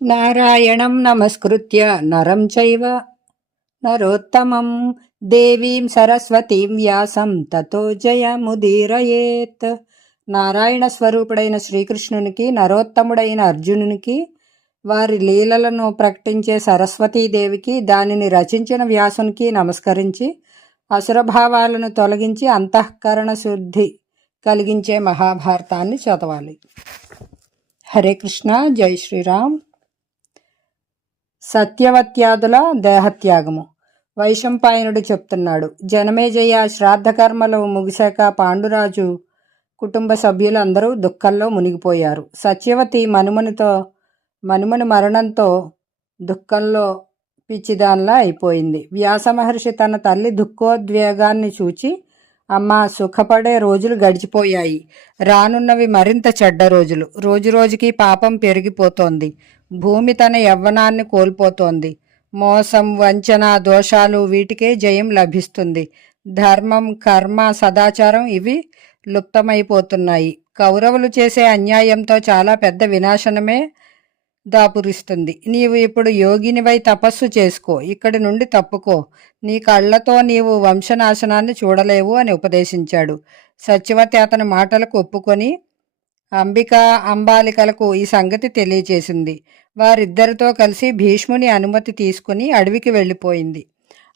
నారాయణం నమస్కృత్య నరం చైవ నరోత్తమం దేవీం సరస్వతీం వ్యాసం తతో జయముదీరయేత్. నారాయణ స్వరూపుడైన శ్రీకృష్ణునికి, నరోత్తముడైన అర్జునునికి, వారి లీలలను ప్రకటించే సరస్వతీదేవికి, దానిని రచించిన వ్యాసునికి నమస్కరించి అసురభావాలను తొలగించి అంతఃకరణ శుద్ధి కలిగించే మహాభారతాన్ని చదవాలి. హరే కృష్ణ, జై శ్రీరామ్. సత్యవత్యాదుల దేహత్యాగము. వైశంపాయనుడు చెప్తున్నాడు. జనమేజయ శ్రాద్ధకర్మలు ముగిశాక పాండురాజు కుటుంబ సభ్యులందరూ దుఃఖంలో మునిగిపోయారు. సత్యవతి మనుమని మరణంతో దుఃఖంలో పిచ్చిదాన్లా అయిపోయింది. వ్యాసమహర్షి తన తల్లి దుఃఖోద్వేగాన్ని చూచి, అమ్మా, సుఖపడే రోజులు గడిచిపోయాయి, రానున్నవి మరింత చెడ్డ రోజులు. రోజురోజుకి పాపం పెరిగిపోతోంది. భూమి తన యవ్వనాన్ని కోల్పోతోంది. మోసం, వంచన, దోషాలు, వీటికే జయం లభిస్తుంది. ధర్మం, కర్మ, సదాచారం ఇవి లుప్తమైపోతున్నాయి. కౌరవులు చేసే అన్యాయంతో చాలా పెద్ద వినాశనమే దాపురిస్తుంది. నీవు ఇప్పుడు యోగినివై తపస్సు చేసుకో, ఇక్కడి నుండి తప్పుకో. నీ కళ్ళతో నీవు వంశనాశనాన్ని చూడలేవు అని ఉపదేశించాడు. సత్యవతి అతని మాటలకు ఒప్పుకొని అంబికా, అంబాలికలకు ఈ సంగతి తెలియచేసింది. వారిద్దరితో కలిసి భీష్ముని అనుమతి తీసుకుని అడవికి వెళ్ళిపోయింది.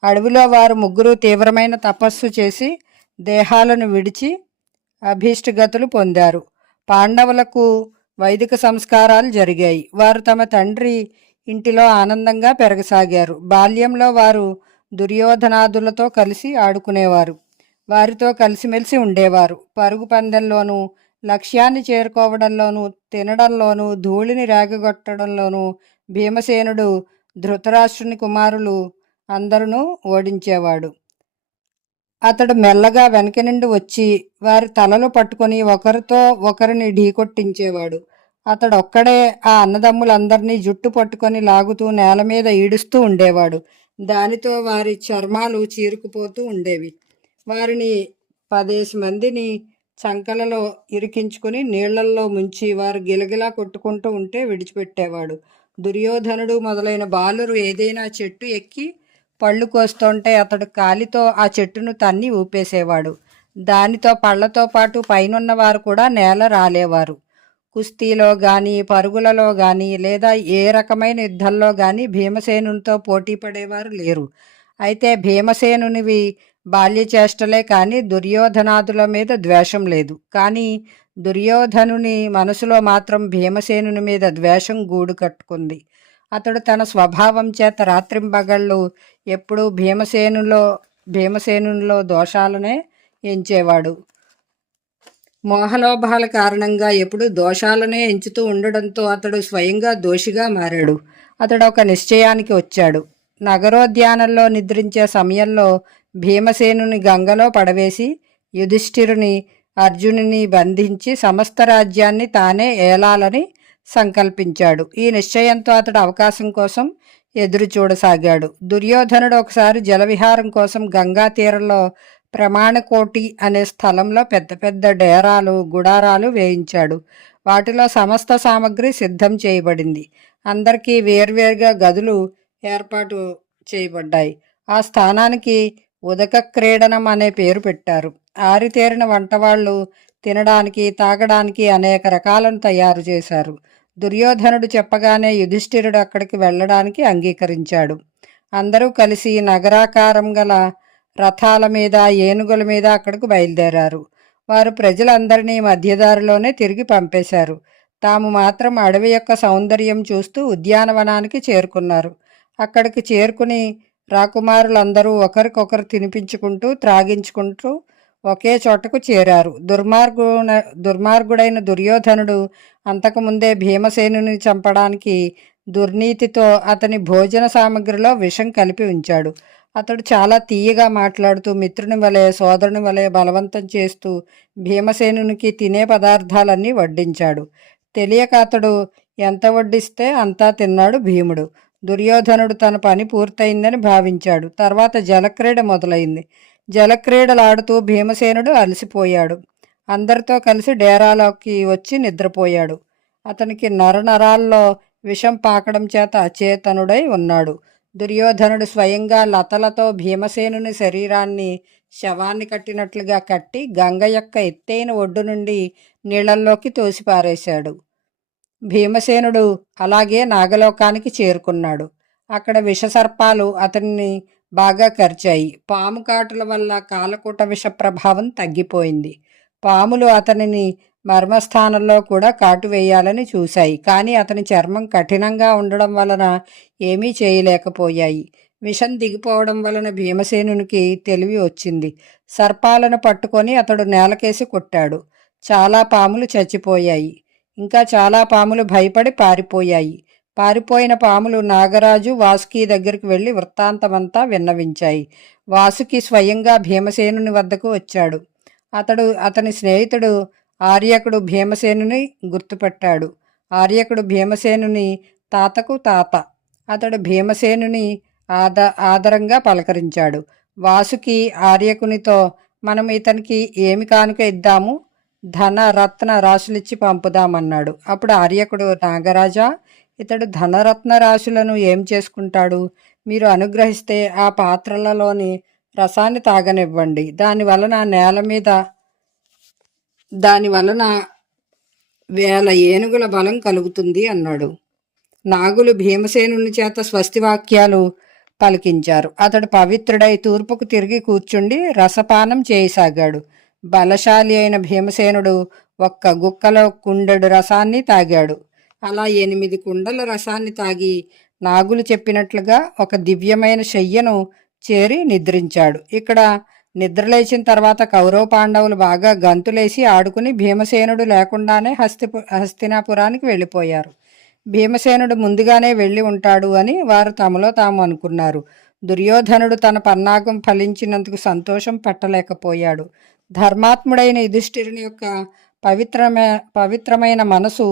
అడవిలో వారు ముగ్గురు తీవ్రమైన తపస్సు చేసి దేహాలను విడిచి అభీష్టగతులు పొందారు. పాండవులకు వైదిక సంస్కారాలు జరిగాయి. వారు తమ తండ్రి ఇంటిలో ఆనందంగా పెరగసాగారు. బాల్యంలో వారు దుర్యోధనాదులతో కలిసి ఆడుకునేవారు. వారితో కలిసిమెలిసి ఉండేవారు. పరుగు పందెంలోనూ, లక్ష్యాన్ని చేరుకోవడంలోనూ, తినడంలోనూ, ధూళిని రాగగొట్టడంలోనూ భీమసేనుడు ధృతరాష్ట్రుని కుమారులు అందరూ ఓడించేవాడు. అతడు మెల్లగా వెనక నుండి వచ్చి వారి తలలు పట్టుకొని ఒకరితో ఒకరిని ఢీకొట్టించేవాడు. అతడొక్కడే ఆ అన్నదమ్ములందరినీ జుట్టు పట్టుకొని లాగుతూ నేల మీద ఈడుస్తూ ఉండేవాడు. దానితో వారి చర్మాలు చీరుకుపోతూ ఉండేవి. వారిని 10 మందిని చంకలలో ఇరికించుకుని నీళ్లల్లో ముంచి వారు గిలగిలా కొట్టుకుంటూ ఉంటే విడిచిపెట్టేవాడు. దుర్యోధనుడు మొదలైన బాలురు ఏదైనా చెట్టు ఎక్కి పళ్ళు కోస్తుంటే అతడు కాలితో ఆ చెట్టును తన్ని ఊపేసేవాడు. దానితో పళ్లతో పాటు పైనున్న వారు కూడా నేల రాలేవారు. కుస్తీలో గాని, పరుగులలో గాని, లేదా ఏ రకమైన యుద్ధంలో గాని భీమసేనునితో పోటీ పడేవారు లేరు. అయితే భీమసేనునివి బాల్యచేష్టలే కానీ దుర్యోధనాదుల మీద ద్వేషం లేదు. కానీ దుర్యోధనుని మనసులో మాత్రం భీమసేనుని మీద ద్వేషం గూడు కట్టుకుంది. అతడు తన స్వభావం చేత రాత్రింబగళ్ళు ఎప్పుడూ భీమసేనులో దోషాలనే ఎంచేవాడు. మోహలోభాల కారణంగా ఎప్పుడు దోషాలనే ఎంచుతూ ఉండడంతో అతడు స్వయంగా దోషిగా మారాడు. అతడు ఒక నిశ్చయానికి వచ్చాడు. నగరోద్యానంలో నిద్రించే సమయంలో భీమసేనుని గంగలో పడవేసి యుధిష్ఠిరుని, అర్జునుని బంధించి సమస్త రాజ్యాన్ని తానే ఏలాలని సంకల్పించాడు. ఈ నిశ్చయంతో అతడు అవకాశం కోసం ఎదురు చూడసాగాడు. దుర్యోధనుడు ఒకసారి జలవిహారం కోసం గంగా తీరంలో ప్రమాణకోటి అనే స్థలంలో పెద్ద పెద్ద డేరాలు, గుడారాలు వేయించాడు. వాటిలో సమస్త సామగ్రి సిద్ధం చేయబడింది. అందరికీ వేర్వేరుగా గదులు ఏర్పాటు చేయబడ్డాయి. ఆ స్థానానికి ఉదక క్రీడనం అనే పేరు పెట్టారు. ఆరితేరిన వంటవాళ్లు తినడానికి, తాగడానికి అనేక రకాలను తయారు చేశారు. దుర్యోధనుడు చెప్పగానే యుధిష్ఠిరుడు అక్కడికి వెళ్ళడానికి అంగీకరించాడు. అందరూ కలిసి నగరాకారం గల రథాల మీద, ఏనుగుల మీద అక్కడికి బయలుదేరారు. వారు ప్రజలందరినీ మధ్యదారిలోనే తిరిగి పంపేశారు. తాము మాత్రం అడవి యొక్క సౌందర్యం చూస్తూ ఉద్యానవనానికి చేరుకున్నారు. అక్కడికి చేరుకుని రాకుమారులందరూ ఒకరికొకరు తినిపించుకుంటూ, త్రాగించుకుంటూ ఒకే చోటకు చేరారు. దుర్మార్గుడైన దుర్యోధనుడు అంతకుముందే భీమసేనుని చంపడానికి దుర్నీతితో అతని భోజన సామగ్రిలో విషం కలిపి ఉంచాడు. అతడు చాలా తీయగా మాట్లాడుతూ మిత్రుని వలె, సోదరుని వలె బలవంతం చేస్తూ భీమసేనునికి తినే పదార్థాలన్నీ వడ్డించాడు. తెలియక అతడు ఎంత వడ్డిస్తే అంతా తిన్నాడు భీముడు. దుర్యోధనుడు తన పని పూర్తయిందని భావించాడు. తర్వాత జలక్రీడ మొదలైంది. జలక్రీడలాడుతూ భీమసేనుడు అలసిపోయాడు. అందరితో కలిసి డేరాలోకి వచ్చి నిద్రపోయాడు. అతనికి నరనరాల్లో విషం పాకడం చేత అచేతనుడై ఉన్నాడు. దుర్యోధనుడు స్వయంగా లతలతో భీమసేనుని శరీరాన్ని శవాన్ని కట్టినట్లుగా కట్టి గంగ యొక్క ఎత్తైన ఒడ్డు నుండి నీళ్లల్లోకి తోసిపారేశాడు. భీమసేనుడు అలాగే నాగలోకానికి చేరుకున్నాడు. అక్కడ విషసర్పాలు అతన్ని బాగా కరిచాయి. పాము కాటుల వల్ల కాలకూట విష ప్రభావం తగ్గిపోయింది. పాములు అతనిని మర్మస్థానంలో కూడా కాటు వేయాలని చూశాయి. కానీ అతని చర్మం కఠినంగా ఉండడం వలన ఏమీ చేయలేకపోయాయి. విషం దిగిపోవడం వలన భీమసేనునికి తెలివి వచ్చింది. సర్పాలను పట్టుకొని అతడు నేలకేసి కొట్టాడు. చాలా పాములు చచ్చిపోయాయి. ఇంకా చాలా పాములు భయపడి పారిపోయాయి. పారిపోయిన పాములు నాగరాజు వాసుకి దగ్గరికి వెళ్ళి వృత్తాంతమంతా విన్నవించాయి. వాసుకి స్వయంగా భీమసేనుని వద్దకు వచ్చాడు. అతని స్నేహితుడు ఆర్యకుడు భీమసేనుని గుర్తుపెట్టాడు. ఆర్యకుడు భీమసేనుని తాతకు తాత. అతడు భీమసేనుని ఆదరంగా పలకరించాడు. వాసుకి ఆర్యకునితో, మనం ఇతనికి ఏమి కానుక ఇద్దాము, ధన రత్న రాశులిచ్చి పంపుదామన్నాడు. అప్పుడు ఆర్యకుడు, నాగరాజా, ఇతడు ధనరత్న రాశులను ఏం చేసుకుంటాడు? మీరు అనుగ్రహిస్తే ఆ పాత్రలలోని రసాన్ని తాగనివ్వండి. దానివలన 1000 ఏనుగుల బలం కలుగుతుంది అన్నాడు. నాగులు భీమసేనుని చేత స్వస్తివాక్యాలు పలికించారు. అతడు పవిత్రుడై తూర్పుకు తిరిగి కూర్చుండి రసపానం చేయసాగాడు. బలశాలి అయిన భీమసేనుడు ఒక్క గుక్కలో కుండెడు రసాన్ని తాగాడు. అలా 8 కుండల రసాన్ని తాగి నాగులు చెప్పినట్లుగా ఒక దివ్యమైన శయ్యను చేరి నిద్రించాడు. ఇక్కడ నిద్రలేచిన తర్వాత కౌరవ పాండవులు బాగా గంతులేసి ఆడుకుని భీమసేనుడు లేకుండానే హస్తినాపురానికి వెళ్ళిపోయారు. భీమసేనుడు ముందుగానే వెళ్ళి ఉంటాడు అని వారు తమలో తాము అనుకున్నారు. దుర్యోధనుడు తన పన్నాగం ఫలించినందుకు సంతోషం పట్టలేకపోయాడు. ధర్మాత్ముడైన యుధిష్ఠిరుని యొక్క పవిత్రమైన మనసు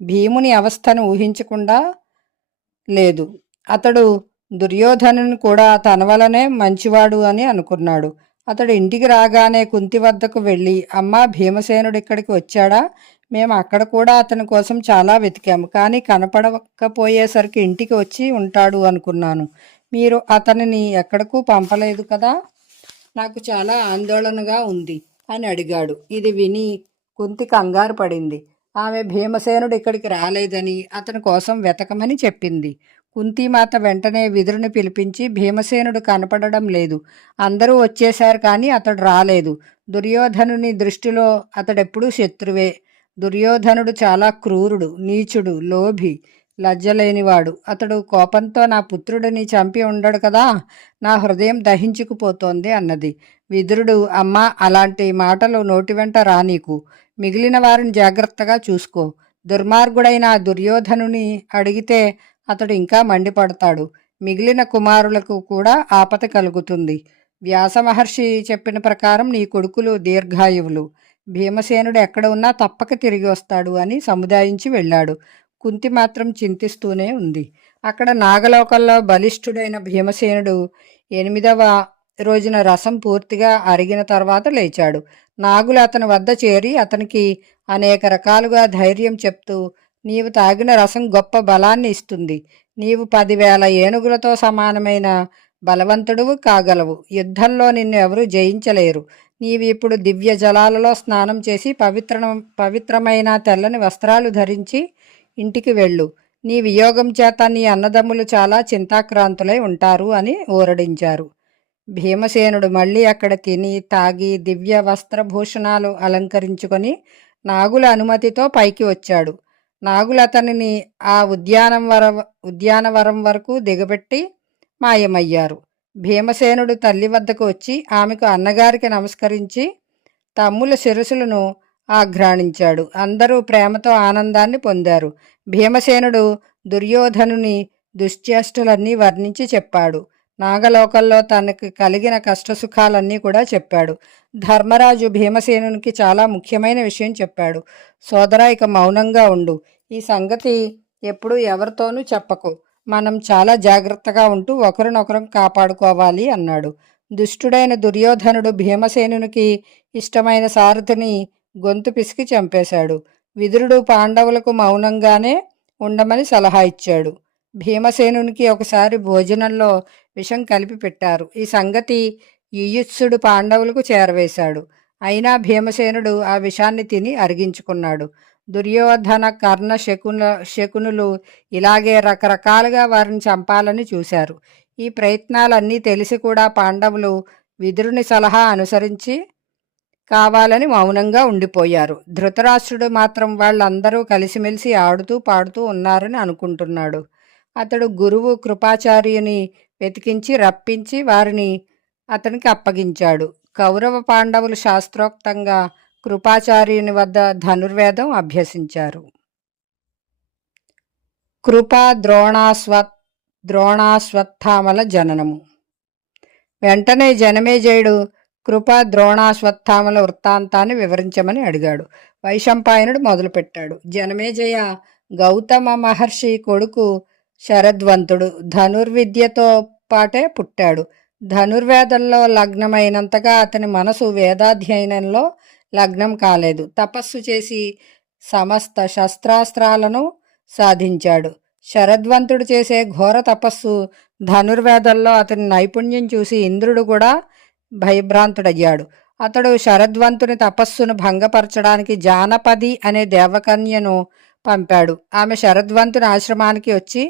భీముని అవస్థను ఊహించకుండా లేదు. అతడు దుర్యోధనుని కూడా తన వలనే మంచివాడు అని అనుకున్నాడు. అతడు ఇంటికి రాగానే కుంతి వద్దకు వెళ్ళి, అమ్మా, భీమసేనుడు ఇక్కడికి వచ్చాడా? మేము అక్కడ కూడా అతని కోసం చాలా వెతికాము, కానీ కనపడకపోయేసరికి ఇంటికి వచ్చి ఉంటాడు అనుకున్నాను. మీరు అతనిని ఎక్కడకు పంపలేదు కదా? నాకు చాలా ఆందోళనగా ఉంది అని అడిగాడు. ఇది విని కుంతి కంగారు పడింది. ఆమె భీమసేనుడు ఇక్కడికి రాలేదని, అతని కోసం వెతకమని చెప్పింది. కుంతీమాత వెంటనే విదురుని పిలిపించి, భీమసేనుడు కనపడడం లేదు, అందరూ వచ్చేశారు కానీ అతడు రాలేదు. దుర్యోధనుని దృష్టిలో అతడెప్పుడూ శత్రువే. దుర్యోధనుడు చాలా క్రూరుడు, నీచుడు, లోభి, లజ్జలేనివాడు. అతడు కోపంతో నా పుత్రుడిని చంపి ఉండడు కదా, నా హృదయం దహించుకుపోతోంది అన్నది. విదురుడు, అమ్మా, అలాంటి మాటలు నోటి వెంట రానీకు. మిగిలిన వారిని జాగ్రత్తగా చూసుకో. దుర్మార్గుడైన దుర్యోధనుని అడిగితే అతడు ఇంకా మండిపడతాడు. మిగిలిన కుమారులకు కూడా ఆపద కలుగుతుంది. వ్యాస మహర్షి చెప్పిన ప్రకారం నీ కొడుకులు దీర్ఘాయువులు. భీమసేనుడు ఎక్కడ ఉన్నా తప్పక తిరిగి వస్తాడు అని సముదాయించి వెళ్ళాడు. కుంతి మాత్రం చింతిస్తూనే ఉంది. అక్కడ నాగలోకంలో బలిష్ఠుడైన భీమసేనుడు 8వ రోజున రసం పూర్తిగా అరిగిన తర్వాత లేచాడు. నాగులు అతని వద్ద చేరి అతనికి అనేక రకాలుగా ధైర్యం చెప్తూ, నీవు తాగిన రసం గొప్ప బలాన్ని ఇస్తుంది. నీవు 10,000 ఏనుగులతో సమానమైన బలవంతుడువు కాగలవు. యుద్ధంలో నిన్ను ఎవరూ జయించలేరు. నీవు ఇప్పుడు దివ్య జలాలలో స్నానం చేసి పవిత్రమైన తెల్లని వస్త్రాలు ధరించి ఇంటికి వెళ్ళు. నీ వియోగం చేత నీ అన్నదమ్ములు చాలా చింతాక్రాంతులై ఉంటారు అని ఊరడించారు. భీమసేనుడు మళ్ళీ అక్కడ తిని తాగి దివ్య వస్త్రభూషణాలు అలంకరించుకొని నాగుల అనుమతితో పైకి వచ్చాడు. నాగులు అతనిని ఆ ఉద్యానవరం వరకు దిగబెట్టి మాయమయ్యారు. భీమసేనుడు తల్లి వద్దకు వచ్చి ఆమెకు అన్నగారికి నమస్కరించి తమ్ముల శిరసులను ఆఘ్రాణించాడు. అందరూ ప్రేమతో ఆనందాన్ని పొందారు. భీమసేనుడు దుర్యోధనుని దుశ్చేష్టలన్నీ వర్ణించి చెప్పాడు. నాగలోకంలో తనకు కలిగిన కష్టసుఖాలన్నీ కూడా చెప్పాడు. ధర్మరాజు భీమసేనునికి చాలా ముఖ్యమైన విషయం చెప్పాడు. సోదరా, ఇక మౌనంగా ఉండు. ఈ సంగతి ఎప్పుడు ఎవరితోనూ చెప్పకు. మనం చాలా జాగ్రత్తగా ఉంటూ ఒకరినొకరం కాపాడుకోవాలి అన్నాడు. దుష్టుడైన దుర్యోధనుడు భీమసేనునికి ఇష్టమైన సారథిని గొంతు పిసికి చంపేశాడు. విదురుడు పాండవులకు మౌనంగానే ఉండమని సలహా ఇచ్చాడు. భీమసేనునికి ఒకసారి భోజనంలో విషం కలిపి పెట్టారు. ఈ సంగతి యుయుత్సుడు పాండవులకు చేరవేశాడు. అయినా భీమసేనుడు ఆ విషాన్ని తిని అరిగించుకున్నాడు. దుర్యోధన, కర్ణ, శకునులు ఇలాగే రకరకాలుగా వారిని చంపాలని చూశారు. ఈ ప్రయత్నాలన్నీ తెలిసి కూడా పాండవులు విదురుని సలహా అనుసరించి కావాలని మౌనంగా ఉండిపోయారు. ధృతరాష్ట్రుడు మాత్రం వాళ్ళందరూ కలిసిమెలిసి ఆడుతూ పాడుతూ ఉన్నారని అనుకుంటున్నాడు. అతడు గురువు కృపాచార్యుని వెతికించి రప్పించి వారిని అతనికి అప్పగించాడు. కౌరవ పాండవులు శాస్త్రోక్తంగా కృపాచార్యుని వద్ద ధనుర్వేదం అభ్యసించారు. కృపా ద్రోణాశ్వత్థామల జననము. వెంటనే జనమేజయుడు కృప, ద్రోణాశ్వత్థామల వృత్తాంతాన్ని వివరించమని అడిగాడు. వైశంపాయనుడు మొదలుపెట్టాడు. జనమేజయ గౌతమ మహర్షి కొడుకు శరద్వంతుడు. ధనుర్విద్యతో పాటే పుట్టాడు. ధనుర్వేదంలో లగ్నమైనంతగా అతని మనసు వేదాధ్యయనంలో లగ్నం కాలేదు. తపస్సు చేసి సమస్త శస్త్రాస్త్రాలను సాధించాడు. శరద్వంతుడు చేసే ఘోర తపస్సు ధనుర్వేదంలో అతని నైపుణ్యం చూసి ఇంద్రుడు కూడా భయభ్రాంతుడయ్యాడు. అతడు శరద్వంతుని తపస్సును భంగపరచడానికి జానపది అనే దేవకన్యను పంపాడు. ఆమె శరద్వంతుని ఆశ్రమానికి వచ్చి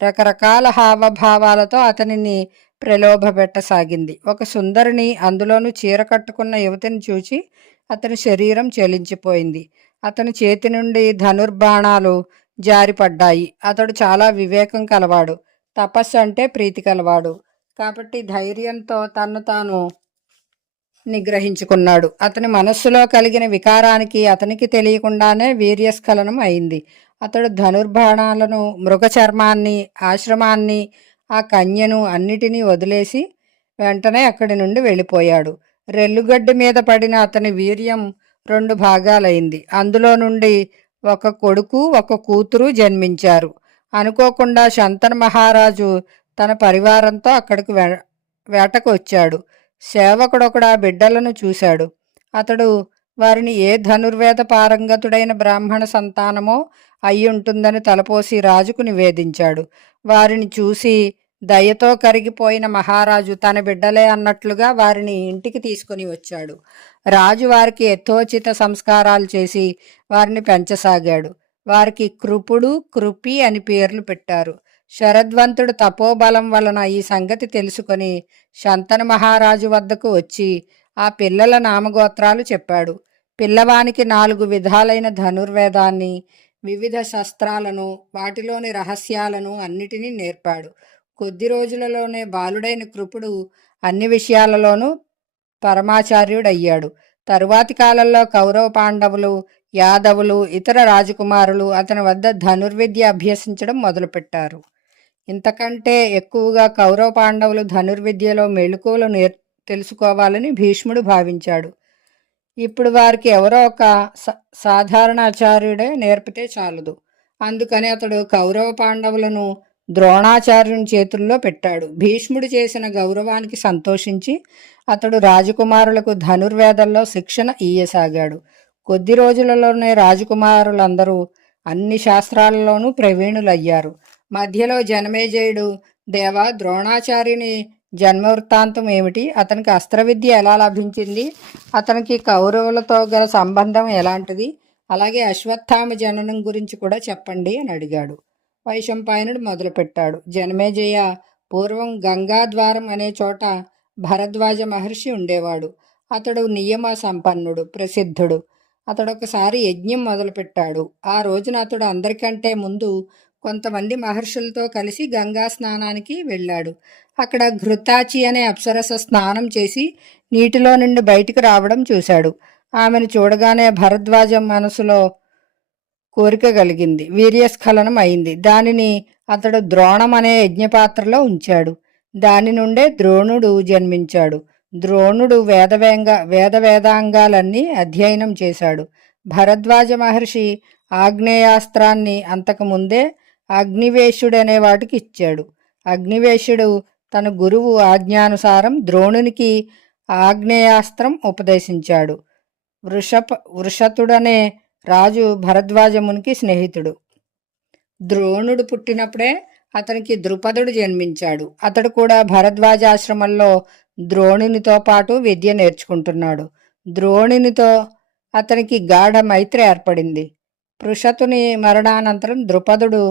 రకరకాల హావభావాలతో అతనిని ప్రలోభపెట్టసాగింది. ఒక సుందరిని, అందులోనూ చీర కట్టుకున్న యువతిని చూచి అతని శరీరం చెలించిపోయింది. అతని చేతి నుండి ధనుర్బాణాలు జారిపడ్డాయి. అతడు చాలా వివేకం కలవాడు, తపస్సు అంటే ప్రీతి కలవాడు. కాబట్టి ధైర్యంతో తన్ను తాను నిగ్రహించుకున్నాడు. అతని మనస్సులో కలిగిన వికారానికి అతనికి తెలియకుండానే వీర్యస్ఖలనం అయింది. అతడు ధనుర్బాణాలను, మృగచర్మాన్ని, ఆశ్రమాన్ని, ఆ కన్యను అన్నిటినీ వదిలేసి వెంటనే అక్కడి నుండి వెళ్ళిపోయాడు. రెల్లుగడ్డి మీద పడిన అతని వీర్యం 2 భాగాలైంది. అందులో నుండి ఒక కొడుకు, ఒక కూతురు జన్మించారు. అనుకోకుండా శంతను మహారాజు తన పరివారంతో అక్కడికి వేటకు వచ్చాడు. సేవకుడొకడు ఆ బిడ్డలను చూశాడు. అతడు వారిని ఏ ధనుర్వేద పారంగతుడైన బ్రాహ్మణ సంతానమో అయ్యుంటుందని తలపోసి రాజుకు నివేదించాడు. వారిని చూసి దయతో కరిగిపోయిన మహారాజు తన బిడ్డలే అన్నట్లుగా వారిని ఇంటికి తీసుకుని వచ్చాడు. రాజు వారికి యథోచిత సంస్కారాలు చేసి వారిని పెంచసాగాడు. వారికి కృపుడు, కృపి అని పేర్లు పెట్టారు. శరద్వంతుడు తపోబలం వలన ఈ సంగతి తెలుసుకొని శంతను మహారాజు వద్దకు వచ్చి ఆ పిల్లల నామగోత్రాలు చెప్పాడు. పిల్లవానికి 4 విధాలైన ధనుర్వేదాన్ని, వివిధ శస్త్రాలను, వాటిలోని రహస్యాలను అన్నిటినీ నేర్పాడు. కొద్ది రోజులలోనే బాలుడైన కృపుడు అన్ని విషయాలలోనూ పరమాచార్యుడయ్యాడు. తరువాతి కాలంలో కౌరవ పాండవులు, యాదవులు, ఇతర రాజకుమారులు అతని వద్ద ధనుర్విద్య అభ్యసించడం మొదలుపెట్టారు. ఇంతకంటే ఎక్కువగా కౌరవ పాండవులు ధనుర్విద్యలో మెళుకువలు తెలుసుకోవాలని భీష్ముడు భావించాడు. ఇప్పుడు వారికి ఎవరో ఒక సాధారణ ఆచార్యుడే నేర్పితే చాలదు. అందుకని అతడు కౌరవ పాండవులను ద్రోణాచార్యుని చేతుల్లో పెట్టాడు. భీష్ముడు చేసిన గౌరవానికి సంతోషించి అతడు రాజకుమారులకు ధనుర్వేదంలో శిక్షణ ఇయ్యసాగాడు. కొద్ది రోజులలోనే రాజకుమారులందరూ అన్ని శాస్త్రాలలోనూ ప్రవీణులయ్యారు. మధ్యలో జనమేజయుడు, దేవా, ద్రోణాచార్యుని జన్మవృత్తాంతం ఏమిటి? అతనికి అస్త్రవిద్య ఎలా లభించింది? అతనికి కౌరవులతో గల సంబంధం ఎలాంటిది? అలాగే అశ్వత్థామ జననం గురించి కూడా చెప్పండి అని అడిగాడు. వైశంపాయనుడు మొదలుపెట్టాడు. జనమేజయ, పూర్వం గంగాద్వారం అనే చోట భరద్వాజ మహర్షి ఉండేవాడు. అతడు నియమ సంపన్నుడు, ప్రసిద్ధుడు. అతడు ఒకసారి యజ్ఞం మొదలుపెట్టాడు. ఆ రోజున అతడు అందరికంటే ముందు కొంతమంది మహర్షులతో కలిసి గంగా స్నానానికి వెళ్ళాడు. అక్కడ ఘృతాచి అనే అప్సరస స్నానం చేసి నీటిలో నుండి బయటికి రావడం చూశాడు. ఆమెను చూడగానే భరద్వాజం మనసులో కోరిక కలిగింది. వీర్యస్ఖలనం అయింది. దానిని అతడు ద్రోణం అనే యజ్ఞపాత్రలో ఉంచాడు. దాని నుండే ద్రోణుడు జన్మించాడు. ద్రోణుడు వేదాంగాలన్నీ అధ్యయనం చేశాడు. భరద్వాజ మహర్షి ఆగ్నేయాస్త్రాన్ని అంతకుముందే అగ్నివేశుడనే వాటికి ఇచ్చాడు. అగ్నివేశుడు తన గురువు ఆజ్ఞానుసారం ద్రోణునికి ఆగ్నేయాస్త్రం ఉపదేశించాడు. వృషతుడనే రాజు భరద్వాజమునికి స్నేహితుడు. ద్రోణుడు పుట్టినప్పుడే అతనికి ద్రుపదుడు జన్మించాడు. అతడు కూడా భరద్వాజాశ్రమంలో ద్రోణునితో పాటు విద్య నేర్చుకుంటున్నాడు. ద్రోణునితో అతనికి గాఢ మైత్రి ఏర్పడింది. పృషతుని మరణానంతరం ద్రుపదుడు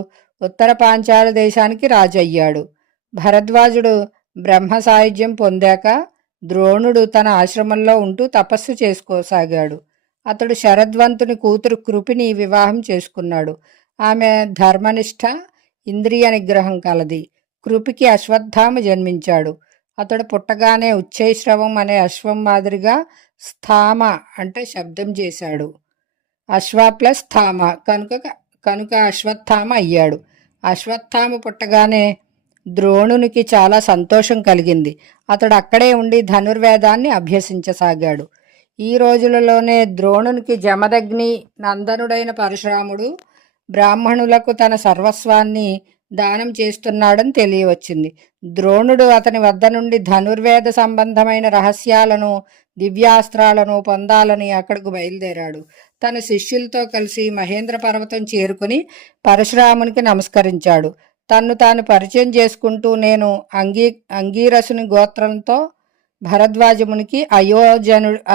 ఉత్తర పాంచాల దేశానికి రాజు అయ్యాడు. భరద్వాజుడు బ్రహ్మ సాయుధ్యం పొందాక ద్రోణుడు తన ఆశ్రమంలో ఉంటూ తపస్సు చేసుకోసాగాడు. అతడు శరద్వంతుని కూతురు కృపిని వివాహం చేసుకున్నాడు. ఆమె ధర్మనిష్ట, ఇంద్రియ నిగ్రహం కలది. కృపికి అశ్వత్థామ జన్మించాడు. అతడు పుట్టగానే ఉచ్చైశ్రవం అనే అశ్వం మాదిరిగా స్థామ అంటే శబ్దం చేశాడు. అశ్వ ప్లస్ స్థామ కనుక అశ్వత్థామ అయ్యాడు. అశ్వత్థామ పుట్టగానే ద్రోణునికి చాలా సంతోషం కలిగింది. అతడు అక్కడే ఉండి ధనుర్వేదాన్ని అభ్యసించసాగాడు. ఈ రోజులలోనే ద్రోణునికి జమదగ్ని నందనుడైన పరశురాముడు బ్రాహ్మణులకు తన సర్వస్వాన్ని దానం చేస్తున్నాడని తెలియవచ్చింది. ద్రోణుడు అతని వద్ద నుండి ధనుర్వేద సంబంధమైన రహస్యాలను, దివ్యాస్త్రాలను పొందాలని అక్కడకు బయలుదేరాడు. తన శిష్యులతో కలిసి మహేంద్ర పర్వతం చేరుకుని పరశురామునికి నమస్కరించాడు. తన్ను తాను పరిచయం చేసుకుంటూ, నేను అంగీరసుని గోత్రంతో భరద్వాజమునికి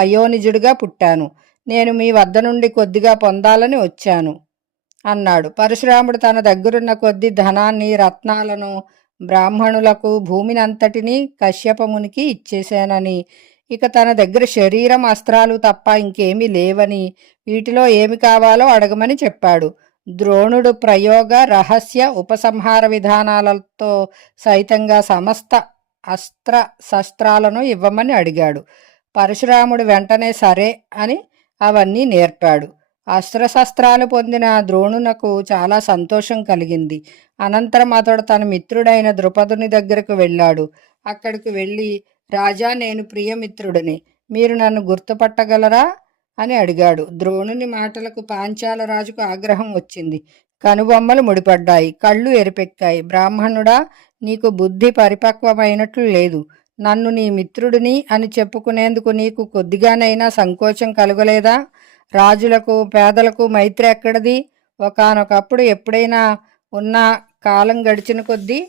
అయోనిజుడిగా పుట్టాను. నేను మీ వద్ద నుండి కొద్దిగా పొందాలని వచ్చాను అన్నాడు. పరశురాముడు తన దగ్గరున్న కొద్ది ధనాన్ని, రత్నాలను, బ్రాహ్మణులకు, భూమినంతటినీ కశ్యపమునికి ఇచ్చేశానని, ఇక తన దగ్గర శరీరం, అస్త్రాలు తప్ప ఇంకేమీ లేవని, వీటిలో ఏమి కావాలో అడగమని చెప్పాడు. ద్రోణుడు ప్రయోగ, రహస్య, ఉపసంహార విధానాలతో సైతంగా సమస్త అస్త్ర శస్త్రాలను ఇవ్వమని అడిగాడు. పరశురాముడు వెంటనే సరే అని అవన్నీ నేర్పాడు. అస్త్రశస్త్రాలు పొందిన ద్రోణునకు చాలా సంతోషం కలిగింది. అనంతరం అతడు తన మిత్రుడైన ద్రుపదుని దగ్గరకు వెళ్ళాడు. అక్కడికి వెళ్ళి, రాజా, నేను ప్రియమిత్రుడిని, మీరు నన్ను గుర్తుపట్టగలరా అని అడిగాడు. ద్రోణుని మాటలకు పాంచాల రాజుకు ఆగ్రహం వచ్చింది. కనుబొమ్మలు ముడిపడ్డాయి, కళ్ళు ఎరిపెక్కాయి. బ్రాహ్మణుడా, నీకు బుద్ధి పరిపక్వమైనట్లు లేదు. నన్ను నీ మిత్రుడిని అని చెప్పుకునేందుకు నీకు కొద్దిగానైనా సంకోచం కలగలేదా? రాజులకు, పేదలకు మైత్రి ఎక్కడిది? ఒకానొకప్పుడు ఎప్పుడైనా ఉన్న, కాలం గడిచిన కొద్దీ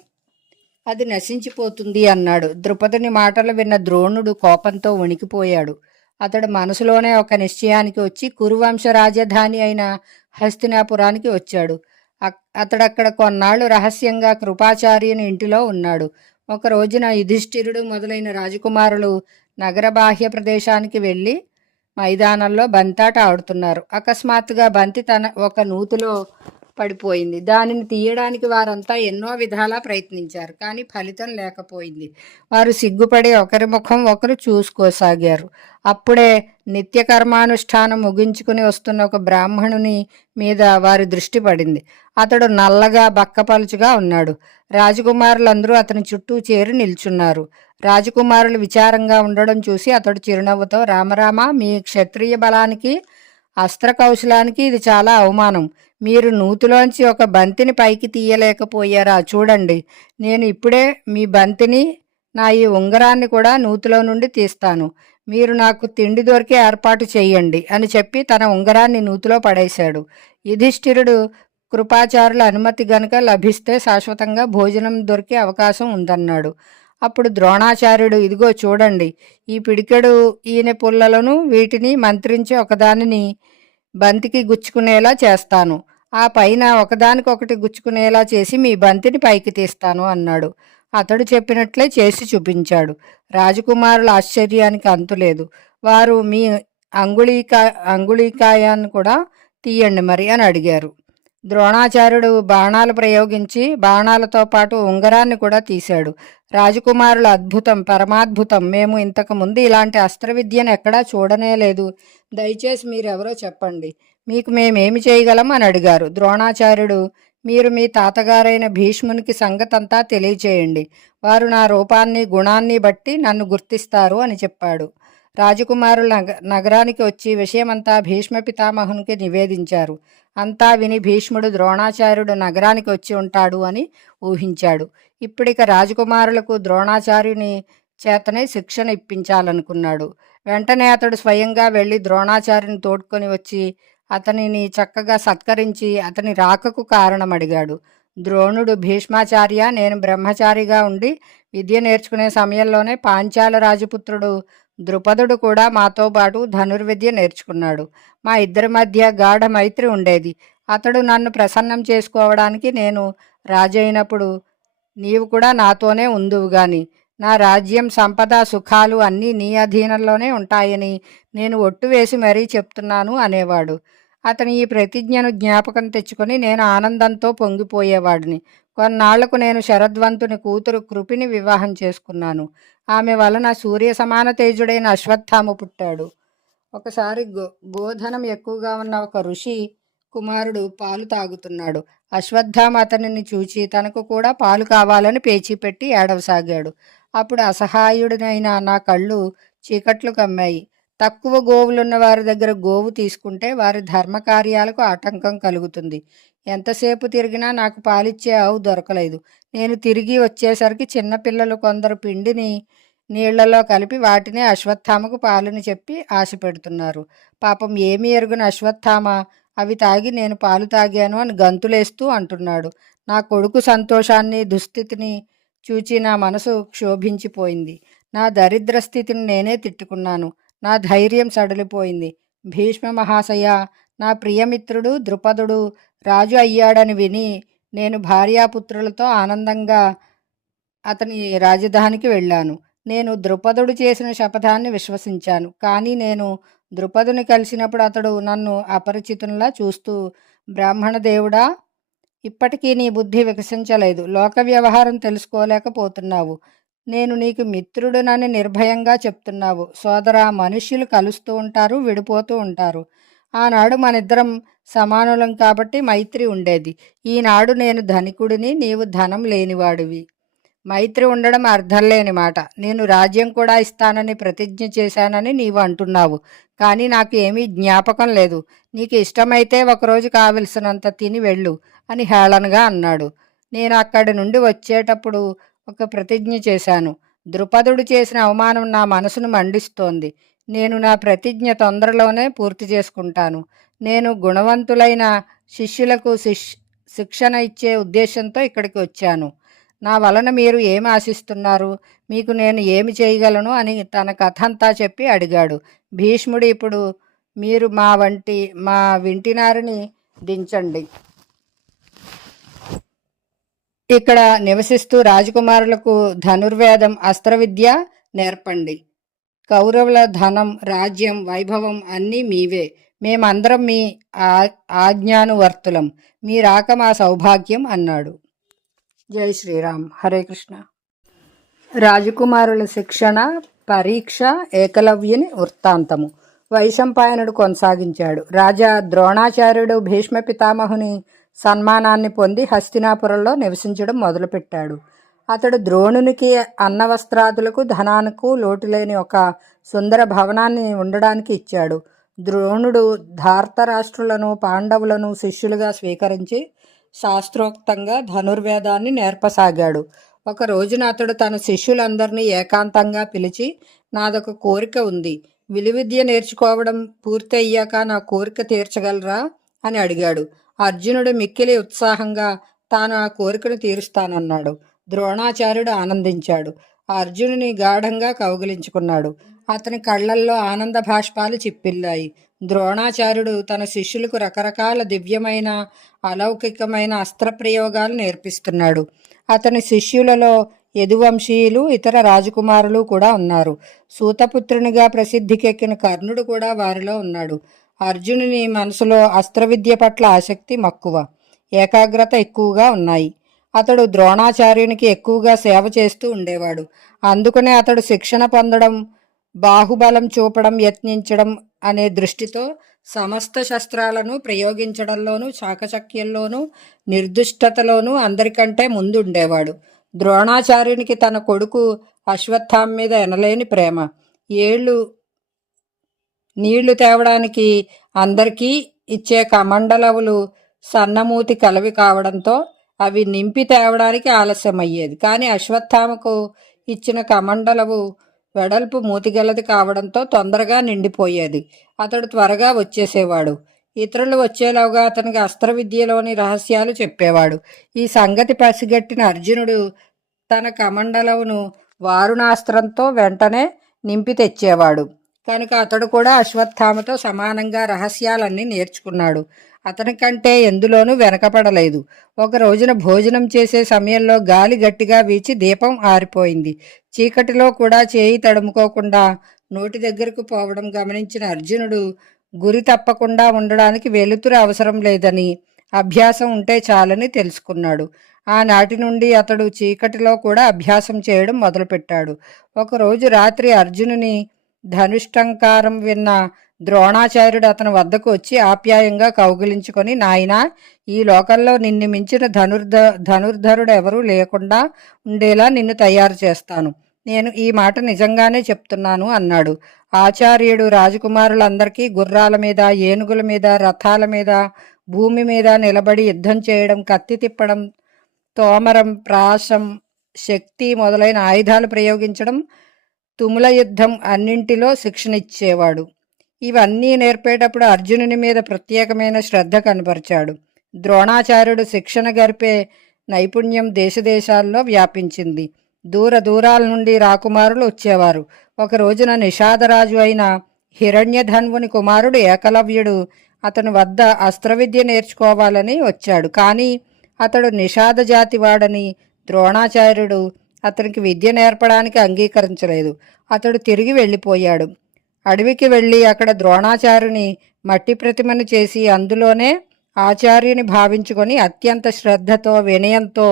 అది నశించిపోతుంది అన్నాడు. ద్రుపదుని మాటలు విన్న ద్రోణుడు కోపంతో వణికిపోయాడు. అతడు మనసులోనే ఒక నిశ్చయానికి వచ్చి కురువంశ రాజధాని అయిన హస్తినాపురానికి వచ్చాడు. అతడక్కడ కొన్నాళ్లు రహస్యంగా కృపాచార్యుని ఇంటిలో ఉన్నాడు. ఒక రోజున యుధిష్ఠిరుడు మొదలైన రాజకుమారులు నగర బాహ్య ప్రదేశానికి వెళ్ళి మైదానంలో బంతాట ఆడుతున్నారు. అకస్మాత్తుగా బంతి ఒక నూతిలో పడిపోయింది. దానిని తీయడానికి వారంతా ఎన్నో విధాలా ప్రయత్నించారు, కానీ ఫలితం లేకపోయింది. వారు సిగ్గుపడి ఒకరి ముఖం ఒకరు చూసుకోసాగారు. అప్పుడే నిత్యకర్మానుష్ఠానం ముగించుకుని వస్తున్న ఒక బ్రాహ్మణుని మీద వారి దృష్టి పడింది. అతడు నల్లగా, బక్కపలుచుగా ఉన్నాడు. రాజకుమారులందరూ అతని చుట్టూ చేరి నిల్చున్నారు. రాజకుమారులు విచారంగా ఉండడం చూసి అతడు చిరునవ్వుతో, రామరామ, మీ క్షత్రియ బలానికి, అస్త్రకౌశలానికి ఇది చాలా అవమానం. మీరు నూతిలోంచి ఒక బంతిని పైకి తీయలేకపోయారా? చూడండి, నేను ఇప్పుడే మీ బంతిని, నా ఈ ఉంగరాన్ని కూడా నూతిలో నుండి తీస్తాను. మీరు నాకు తిండి దొరికే ఏర్పాటు చేయండి అని చెప్పి తన ఉంగరాన్ని నూతిలో పడేశాడు. యుధిష్ఠిరుడు, కృపాచారుల అనుమతి గనుక లభిస్తే శాశ్వతంగా భోజనం దొరికే అవకాశం ఉందన్నాడు. అప్పుడు ద్రోణాచార్యుడు, ఇదిగో చూడండి, ఈ పిడికెడు ఈనె పుల్లలను, వీటిని మంత్రించి ఒకదానిని బంతికి గుచ్చుకునేలా చేస్తాను. ఆ పైన ఒకదానికొకటి గుచ్చుకునేలా చేసి మీ బంతిని పైకి తీస్తాను అన్నాడు. అతడు చెప్పినట్లే చేసి చూపించాడు. రాజకుమారుల ఆశ్చర్యానికి అంతులేదు. వారు, మీ అంగుళీకాయాన్ని కూడా తీయండి మరి అని అడిగారు. ద్రోణాచార్యుడు బాణాలు ప్రయోగించి బాణాలతో పాటు ఉంగరాన్ని కూడా తీశాడు. రాజకుమారులు, అద్భుతం, పరమాద్భుతం, మేము ఇంతకు ముందు ఇలాంటి అస్త్ర విద్యను ఎక్కడా చూడనే లేదు. దయచేసి మీరెవరో చెప్పండి, మీకు మేమేమి చేయగలం అని అడిగారు. ద్రోణాచార్యుడు, మీరు మీ తాతగారైన భీష్మునికి సంగతంతా తెలియచేయండి. వారు నా రూపాన్ని, గుణాన్ని బట్టి నన్ను గుర్తిస్తారు అని చెప్పాడు. రాజకుమారులు నగరానికి వచ్చి విషయమంతా భీష్మ పితామహునికి నివేదించారు. అంతా విని భీష్ముడు, ద్రోణాచార్యుడు నగరానికి వచ్చి ఉంటాడు అని ఊహించాడు. ఇప్పుడిక రాజకుమారులకు ద్రోణాచార్యుని చేతనే శిక్షణ ఇప్పించాలనుకున్నాడు. వెంటనే అతడు స్వయంగా వెళ్ళి ద్రోణాచార్యుని తోడ్కొని వచ్చి అతనిని చక్కగా సత్కరించి అతని రాకకు కారణం అడిగాడు. ద్రోణుడు, భీష్మాచార్య, నేను బ్రహ్మచారిగా ఉండి విద్య నేర్చుకునే సమయంలోనే పాంచాల రాజపుత్రుడు ద్రుపదుడు కూడా మాతో పాటు ధనుర్విద్య నేర్చుకున్నాడు. మా ఇద్దరి మధ్య గాఢ మైత్రి ఉండేది. అతడు నన్ను ప్రసన్నం చేసుకోవడానికి నేను రాజైనప్పుడు నీవు కూడా నాతోనే ఉందువు గాని నా రాజ్యం, సంపద, సుఖాలు అన్నీ నీ అధీనంలోనే ఉంటాయని నేను ఒట్టు వేసి మరీ చెప్తున్నాను అనేవాడు. అతని ఈ ప్రతిజ్ఞను జ్ఞాపకం తెచ్చుకొని నేను ఆనందంతో పొంగిపోయేవాడిని. కొన్నాళ్లకు నేను శరద్వంతుని కూతురు కృపిని వివాహం చేసుకున్నాను. ఆమె వలన సూర్య సమాన తేజుడైన అశ్వత్థామ పుట్టాడు. ఒకసారి గోధనం ఎక్కువగా ఉన్న ఒక ఋషి కుమారుడు పాలు తాగుతున్నాడు. అశ్వత్థామ అతనిని చూచి తనకు కూడా పాలు కావాలని పేచీ పెట్టి ఏడవసాగాడు. అప్పుడు అసహాయుడినైన నా కళ్ళు చీకట్లు కమ్మాయి. తక్కువ గోవులున్న వారి దగ్గర గోవు తీసుకుంటే వారి ధర్మకార్యాలకు ఆటంకం కలుగుతుంది. ఎంతసేపు తిరిగినా నాకు పాలిచ్చే ఆవు దొరకలేదు. నేను తిరిగి వచ్చేసరికి చిన్నపిల్లలు కొందరు పిండిని నీళ్లలో కలిపి వాటినే అశ్వత్థామకు పాలని చెప్పి ఆశ పెడుతున్నారు. పాపం ఏమీ ఎరుగున అశ్వత్థామ అవి తాగి నేను పాలు తాగాను అని గంతులేస్తూ అంటున్నాడు. నా కొడుకు సంతోషాన్ని, దుస్థితిని చూచి నా మనసు క్షోభించిపోయింది. నా దరిద్ర స్థితిని నేనే తిట్టుకున్నాను. నా ధైర్యం సడలిపోయింది. భీష్మ మహాశయ, నా ప్రియమిత్రుడు ద్రుపదుడు రాజు అయ్యాడని విని నేను భార్యాపుత్రులతో ఆనందంగా అతని రాజధానికి వెళ్ళాను. నేను ద్రుపదుడు చేసిన శపథాన్ని విశ్వసించాను. కానీ నేను ద్రుపదుని కలిసినప్పుడు అతడు నన్ను అపరిచితునిలా చూస్తూ, బ్రాహ్మణ దేవుడా, ఇప్పటికీ నీ బుద్ధి వికసించలేదు. లోక వ్యవహారం తెలుసుకోలేకపోతున్నావు. నేను నీకు మిత్రుడునని నిర్భయంగా చెప్తున్నావు. సోదరా, మనుష్యులు కలుస్తూ ఉంటారు, విడిపోతూ ఉంటారు. ఆనాడు మనిద్దరం సమానులం కాబట్టి మైత్రి ఉండేది. ఈనాడు నేను ధనికుడిని, నీవు ధనం లేనివాడివి. మైత్రి ఉండడం అర్థం లేని మాట. నేను రాజ్యం కూడా ఇస్తానని ప్రతిజ్ఞ చేశానని నీవు అంటున్నావు. కానీ నాకు ఏమీ జ్ఞాపకం లేదు. నీకు ఇష్టమైతే ఒకరోజు కావలసినంత తిని వెళ్ళు అని హేళనగా అన్నాడు. నేను అక్కడి నుండి వచ్చేటప్పుడు ఒక ప్రతిజ్ఞ చేశాను. ద్రుపదుడు చేసిన అవమానం నా మనసును మండిస్తోంది. నేను నా ప్రతిజ్ఞ తొందరలోనే పూర్తి చేసుకుంటాను. నేను గుణవంతులైన శిష్యులకు శిక్షణ ఇచ్చే ఉద్దేశంతో ఇక్కడికి వచ్చాను. నా వలన మీరు ఏమి ఆశిస్తున్నారు? మీకు నేను ఏమి చేయగలను అని తన కథ అంతా చెప్పి అడిగాడు. భీష్ముడు, ఇప్పుడు మీరు మా వింటినారిని దించండి. ఇక్కడ నివసిస్తూ రాజకుమారులకు ధనుర్వేదం, అస్త్రవిద్య నేర్పండి. కౌరవుల ధనం, రాజ్యం, వైభవం అన్నీ మీవే. మేమందరం మీ ఆజ్ఞానువర్తులం. మీ రాక మా సౌభాగ్యం అన్నాడు. జై శ్రీరామ్. హరే కృష్ణ. రాజకుమారుల శిక్షణ, పరీక్ష, ఏకలవ్యుని వృత్తాంతము. వైశంపాయనుడు కొనసాగించాడు. రాజా ద్రోణాచార్యుడు భీష్మ పితామహుని సన్మానాన్ని పొంది హస్తినాపురంలో నివసించడం మొదలుపెట్టాడు. అతడు ద్రోణునికి అన్నవస్త్రాదులకు, ధనానికి లోటులేని ఒక సుందర భవనాన్ని ఉండడానికి ఇచ్చాడు. ద్రోణుడు ధార్తరాష్ట్రులను, పాండవులను శిష్యులుగా స్వీకరించి శాస్త్రోక్తంగా ధనుర్వేదాన్ని నేర్పసాగాడు. ఒక రోజున అతడు తన శిష్యులందరినీ ఏకాంతంగా పిలిచి, నాదొక కోరిక ఉంది. విలువిద్య నేర్చుకోవడం పూర్తి అయ్యాక నా కోరిక తీర్చగలరా అని అడిగాడు. అర్జునుడు మిక్కిలి ఉత్సాహంగా తాను ఆ కోరికను తీరుస్తానన్నాడు. ద్రోణాచార్యుడు ఆనందించాడు. అర్జునుని గాఢంగా కౌగిలించుకున్నాడు. అతని కళ్లల్లో ఆనంద భాష్పాలు చిప్పిల్లాయి. ద్రోణాచార్యుడు తన శిష్యులకు రకరకాల దివ్యమైన, అలౌకికమైన అస్త్రప్రయోగాలు నేర్పిస్తున్నాడు. అతని శిష్యులలో యదువంశీయులు, ఇతర రాజకుమారులు కూడా ఉన్నారు. సూతపుత్రునిగా ప్రసిద్ధికెక్కిన కర్ణుడు కూడా వారిలో ఉన్నాడు. అర్జునుని మనసులో అస్త్రవిద్య పట్ల ఆసక్తి, మక్కువ, ఏకాగ్రత ఎక్కువగా ఉన్నాయి. అతడు ద్రోణాచార్యునికి ఎక్కువగా సేవ చేస్తూ ఉండేవాడు. అందుకనే అతడు శిక్షణ పొందడం, బాహుబలం చూపడం యత్నించడం అనే దృష్టితో సమస్త శస్త్రాలను ప్రయోగించడంలోనూ, చాకచక్యంలోనూ, నిర్దుష్టతలోనూ అందరికంటే ముందుండేవాడు. ద్రోణాచార్యునికి తన కొడుకు అశ్వత్థామ మీద ఎనలేని ప్రేమ. నీళ్లు తేవడానికి అందరికీ ఇచ్చే కమండలవులు సన్నమూతి కలవి కావడంతో అవి నింపి తేవడానికి ఆలస్యమయ్యేది. కానీ అశ్వత్థామకు ఇచ్చిన కమండలవు వెడల్పు మూతిగలది కావడంతో తొందరగా నిండిపోయేది. అతడు త్వరగా వచ్చేసేవాడు. ఇతరులు వచ్చేలోగా అతనికి అస్త్ర విద్యలోని రహస్యాలు చెప్పేవాడు. ఈ సంగతి పసిగట్టిన అర్జునుడు తన కమండలవును వారుణాస్త్రంతో వెంటనే నింపి తెచ్చేవాడు. కనుక అతడు కూడా అశ్వత్థామతో సమానంగా రహస్యాలన్నీ నేర్చుకున్నాడు. అతని కంటే ఎందులోనూ వెనకపడలేదు. ఒక రోజున భోజనం చేసే సమయంలో గాలి గట్టిగా వీచి దీపం ఆరిపోయింది. చీకటిలో కూడా చేయి తడుముకోకుండా నోటి దగ్గరకు పోవడం గమనించిన అర్జునుడు గురి తప్పకుండా ఉండడానికి వెలుతురు అవసరం లేదని, అభ్యాసం ఉంటే చాలని తెలుసుకున్నాడు. ఆనాటి నుండి అతడు చీకటిలో కూడా అభ్యాసం చేయడం మొదలుపెట్టాడు. ఒకరోజు రాత్రి అర్జునుని ధనుష్టంకారం విన్న ద్రోణాచార్యుడు అతని వద్దకు వచ్చి ఆప్యాయంగా కౌగిలించుకొని, నాయనా, ఈ లోకంలో నిన్ను మించిన ధనుర్ధరుడు ఎవరూ లేకుండా ఉండేలా నిన్ను తయారు చేస్తాను. నేను ఈ మాట నిజంగానే చెప్తున్నాను అన్నాడు. ఆచార్యుడు రాజకుమారులందరికీ గుర్రాల మీద, ఏనుగుల మీద, రథాల మీద, భూమి మీద నిలబడి యుద్ధం చేయడం, కత్తి తిప్పడం, తోమరం, ప్రాసం, శక్తి మొదలైన ఆయుధాలు ప్రయోగించడం, తుముల యుద్ధం అన్నింటిలో శిక్షణ ఇచ్చేవాడు. ఇవన్నీ నేర్పేటప్పుడు అర్జునుని మీద ప్రత్యేకమైన శ్రద్ధ కనపరిచాడు. ద్రోణాచార్యుడు శిక్షణ గరిపే నైపుణ్యం దేశదేశాల్లో వ్యాపించింది. దూర దూరాల నుండి రాకుమారులు వచ్చేవారు. ఒక రోజున నిషాదరాజు అయిన హిరణ్యధన్వుని కుమారుడు ఏకలవ్యుడు అతని వద్ద అస్త్రవిద్య నేర్చుకోవాలని వచ్చాడు. కానీ అతడు నిషాద జాతి వాడని ద్రోణాచార్యుడు అతనికి విద్య నేర్పడానికి అంగీకరించలేదు. అతడు తిరిగి వెళ్ళిపోయాడు. అడవికి వెళ్ళి అక్కడ ద్రోణాచార్యుని మట్టి ప్రతిమను చేసి అందులోనే ఆచార్యుని భావించుకొని అత్యంత శ్రద్ధతో, వినయంతో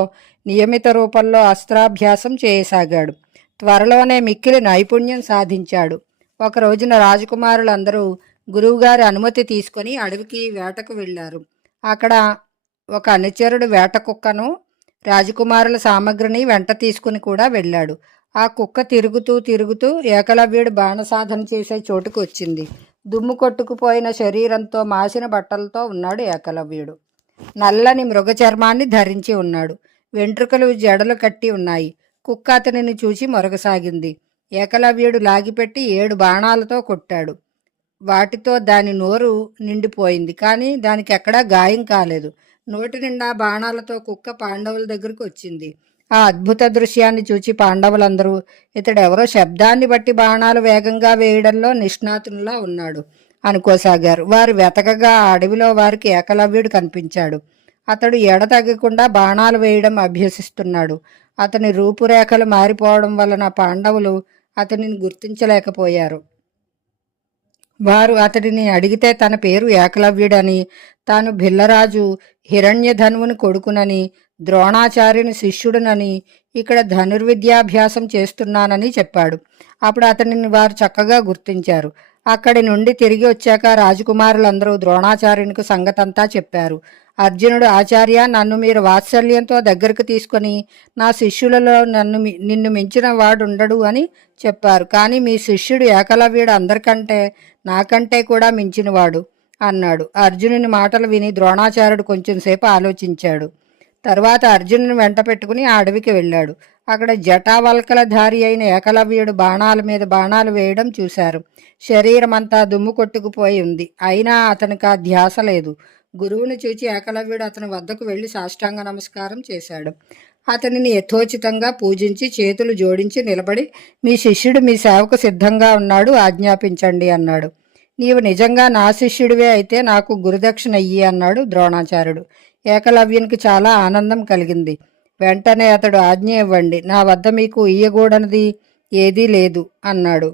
నియమిత రూపంలో అస్త్రాభ్యాసం చేయసాగాడు. త్వరలోనే మిక్కిలి నైపుణ్యం సాధించాడు. ఒక రోజున రాజకుమారులందరూ గురువుగారి అనుమతి తీసుకొని అడవికి వేటకు వెళ్ళారు. అక్కడ ఒక అనుచరుడు వేట కుక్కను, రాజకుమారుల సామగ్రిని వెంట తీసుకుని కూడా వెళ్ళాడు. ఆ కుక్క తిరుగుతూ తిరుగుతూ ఏకలవ్యుడు బాణసాధన చేసే చోటుకు వచ్చింది. దుమ్ము కొట్టుకుపోయిన శరీరంతో, మాసిన బట్టలతో ఉన్నాడు ఏకలవ్యుడు. నల్లని మృగ చర్మాన్ని ధరించి ఉన్నాడు. వెంట్రుకలు జడలు కట్టి ఉన్నాయి. కుక్క అతనిని చూసి మొరగసాగింది. ఏకలవ్యుడు లాగిపెట్టి 7 బాణాలతో కొట్టాడు. వాటితో దాని నోరు నిండిపోయింది. కానీ దానికి ఎక్కడా గాయం కాలేదు. నోటి నిండా బాణాలతో కుక్క పాండవుల దగ్గరకు వచ్చింది. ఆ అద్భుత దృశ్యాన్ని చూచి పాండవులందరూ ఇతడెవరో శబ్దాన్ని బట్టి బాణాలు వేగంగా వేయడంలో నిష్ణాతునిలా ఉన్నాడు అనుకోసాగారు. వారు వెతకగా ఆ అడవిలో వారికి ఏకలవ్యుడు కనిపించాడు. అతడు ఎడతగ్గకుండా బాణాలు వేయడం అభ్యసిస్తున్నాడు. అతని రూపురేఖలు మారిపోవడం వలన పాండవులు అతనిని గుర్తించలేకపోయారు. వారు అతడిని అడిగితే తన పేరు ఏకలవ్యుడని, తాను భిల్లరాజు హిరణ్యధనువుని కొడుకునని, ద్రోణాచార్యుని శిష్యుడునని, ఇక్కడ ధనుర్విద్యాభ్యాసం చేస్తున్నానని చెప్పాడు. అప్పుడు అతనిని వారు చక్కగా గుర్తించారు. అక్కడి నుండి తిరిగి వచ్చాక రాజకుమారులందరూ ద్రోణాచార్యునికి సంగతంతా చెప్పారు. అర్జునుడు, ఆచార్య, నన్ను మీరు వాత్సల్యంతో దగ్గరకు తీసుకొని నా శిష్యులలో నిన్ను మించిన వాడుండడు అని చెప్పారు. కానీ మీ శిష్యుడు ఏకలవ్యుడు అందరికంటే, నాకంటే కూడా మించినవాడు అన్నాడు. అర్జునుని మాటలు విని ద్రోణాచార్యుడు కొంచెంసేపు ఆలోచించాడు. తర్వాత అర్జునుని వెంట పెట్టుకుని ఆ అడవికి వెళ్ళాడు. అక్కడ జటావల్కలధారి అయిన ఏకలవ్యుడు బాణాల మీద బాణాలు వేయడం చూశారు. శరీరం అంతా దుమ్ము కొట్టుకుపోయి ఉంది. అయినా అతనికి ఆ ధ్యాస లేదు. గురువుని చూచి ఏకలవ్యుడు అతని వద్దకు వెళ్ళి సాష్టాంగ నమస్కారం చేశాడు. అతనిని యథోచితంగా పూజించి చేతులు జోడించి నిలబడి, మీ శిష్యుడు మీ సేవకు సిద్ధంగా ఉన్నాడు, ఆజ్ఞాపించండి అన్నాడు. నీవు నిజంగా నా శిష్యుడివే అయితే నాకు గురుదక్షిణ ఇయ్యి అన్నాడు ద్రోణాచార్యుడు. ఏకలవ్యునికి చాలా ఆనందం కలిగింది. వెంటనే అతడు, ఆజ్ఞ ఇవ్వండి, నా వద్ద మీకు ఇయ్యకూడనిది ఏదీ లేదు అన్నాడు.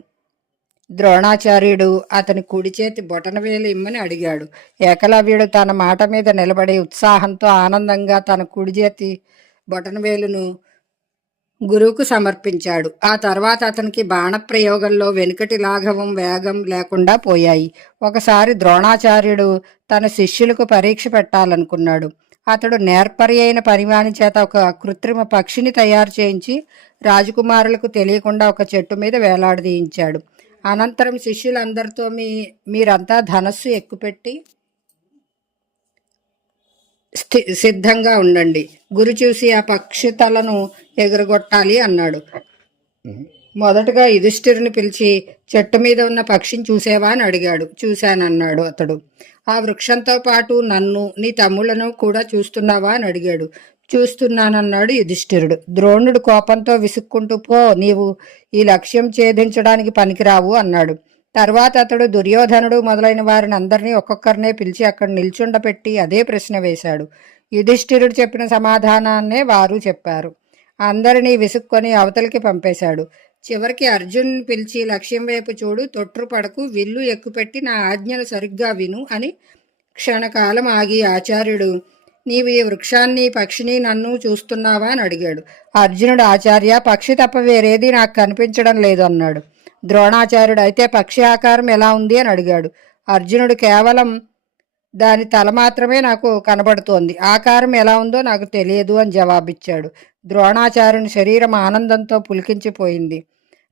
ద్రోణాచార్యుడు అతని కుడి చేతి బొటనవేలు ఇమ్మని అడిగాడు. ఏకలవ్యుడు తన మాట మీద నిలబడి ఉత్సాహంతో ఆనందంగా తన కుడి చేతి బొటనవేలును గురువుకు సమర్పించాడు. ఆ తర్వాత అతనికి బాణప్రయోగంలో వెనుకటి లాఘవం, వేగం లేకుండా పోయాయి. ఒకసారి ద్రోణాచార్యుడు తన శిష్యులకు పరీక్ష పెట్టాలనుకున్నాడు. అతడు నేర్పరి అయిన పనివాని చేత ఒక కృత్రిమ పక్షిని తయారు చేయించి రాజకుమారులకు తెలియకుండా ఒక చెట్టు మీద వేలాడదీయించాడు. అనంతరం శిష్యులందరితో మీరంతా ధనస్సు ఎక్కుపెట్టి సిద్ధంగా ఉండండి. గురు చూసి ఆ పక్షి తలను ఎగురగొట్టాలి అన్నాడు. మొదటగా యుధిష్ఠిరుని పిలిచి, చెట్టు మీద ఉన్న పక్షిని చూసేవా అని అడిగాడు. చూశానన్నాడు అతడు. ఆ వృక్షంతో పాటు నన్ను నీ తమ్ముళ్లను కూడా చూస్తున్నావా అని అడిగాడు. చూస్తున్నానన్నాడు యుధిష్ఠిరుడు. ద్రోణుడు కోపంతో విసుక్కుంటూ, పో, నీవు ఈ లక్ష్యం ఛేదించడానికి పనికిరావు అన్నాడు. తర్వాత అతడు దుర్యోధనుడు మొదలైన వారిని అందరినీ ఒక్కొక్కరినే పిలిచి అక్కడ నిల్చుండపెట్టి అదే ప్రశ్న వేశాడు. యుధిష్ఠిరుడు చెప్పిన సమాధానాన్నే వారు చెప్పారు. అందరినీ విసుక్కొని అవతలికి పంపేశాడు. చివరికి అర్జున్ పిలిచి, లక్ష్యం వైపు చూడు, తొట్రుపడకు, విల్లు ఎక్కుపెట్టి నా ఆజ్ఞను సరిగ్గా విను అని క్షణకాలం ఆగి, ఆచార్యుడు, నీవు ఈ వృక్షాన్ని, పక్షిని, నన్ను చూస్తున్నావా అని అడిగాడు. అర్జునుడు, ఆచార్య, పక్షి తప్ప వేరేది నాకు కనిపించడం లేదు అన్నాడు. ద్రోణాచార్యుడు, అయితే పక్షి ఆకారం ఎలా ఉంది అని అడిగాడు. అర్జునుడు, కేవలం దాని తల మాత్రమే నాకు కనబడుతోంది, ఆకారం ఎలా ఉందో నాకు తెలియదు అని జవాబిచ్చాడు. ద్రోణాచార్యుని శరీరం ఆనందంతో పులికించిపోయింది.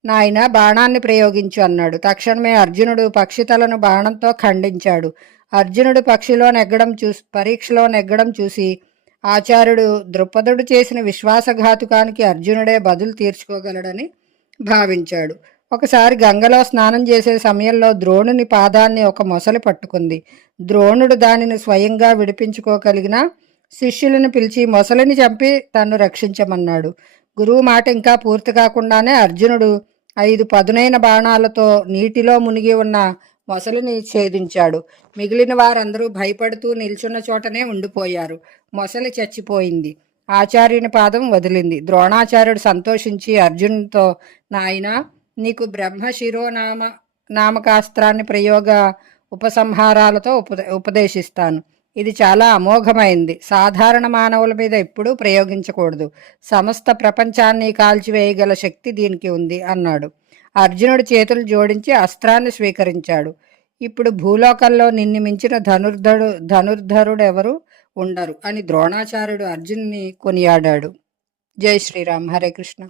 నాయన, బాణాన్ని ప్రయోగించు అన్నాడు. తక్షణమే అర్జునుడు పక్షి తలను బాణంతో ఖండించాడు. అర్జునుడు పరీక్షలో నెగ్గడం చూసి ఆచార్యుడు ద్రుపదుడు చేసిన విశ్వాసఘాతుకానికి అర్జునుడే బదులు తీర్చుకోగలడని భావించాడు. ఒకసారి గంగలో స్నానం చేసే సమయంలో ద్రోణుని పాదాన్ని ఒక మొసలి పట్టుకుంది. ద్రోణుడు దానిని స్వయంగా విడిపించుకోగలిగిన శిష్యులను పిలిచి మొసలిని చంపి తన్ను రక్షించమన్నాడు. గురువు మాట ఇంకా పూర్తి కాకుండానే అర్జునుడు 5 పదునైన బాణాలతో నీటిలో మునిగి ఉన్న మొసలిని ఛేదించాడు. మిగిలిన వారందరూ భయపడుతూ నిల్చున్న చోటనే ఉండిపోయారు. మొసలి చచ్చిపోయింది. ఆచార్యుని పాదం వదిలింది. ద్రోణాచార్యుడు సంతోషించి అర్జునుడితో, నాయనా, నీకు బ్రహ్మ నామకాస్త్రాన్ని ప్రయోగ ఉపసంహారాలతో ఉపదేశిస్తాను. ఇది చాలా అమోఘమైంది. సాధారణ మానవుల మీద ఎప్పుడూ ప్రయోగించకూడదు. సమస్త ప్రపంచాన్ని కాల్చివేయగల శక్తి దీనికి ఉంది అన్నాడు. అర్జునుడు చేతులు జోడించి అస్త్రాన్ని స్వీకరించాడు. ఇప్పుడు భూలోకంలో నిన్ను మించిన ధనుర్ధరుడెవరు ఉండరు అని ద్రోణాచార్యుడు అర్జున్ని కొనియాడాడు. జై శ్రీరామ్. హరే కృష్ణ.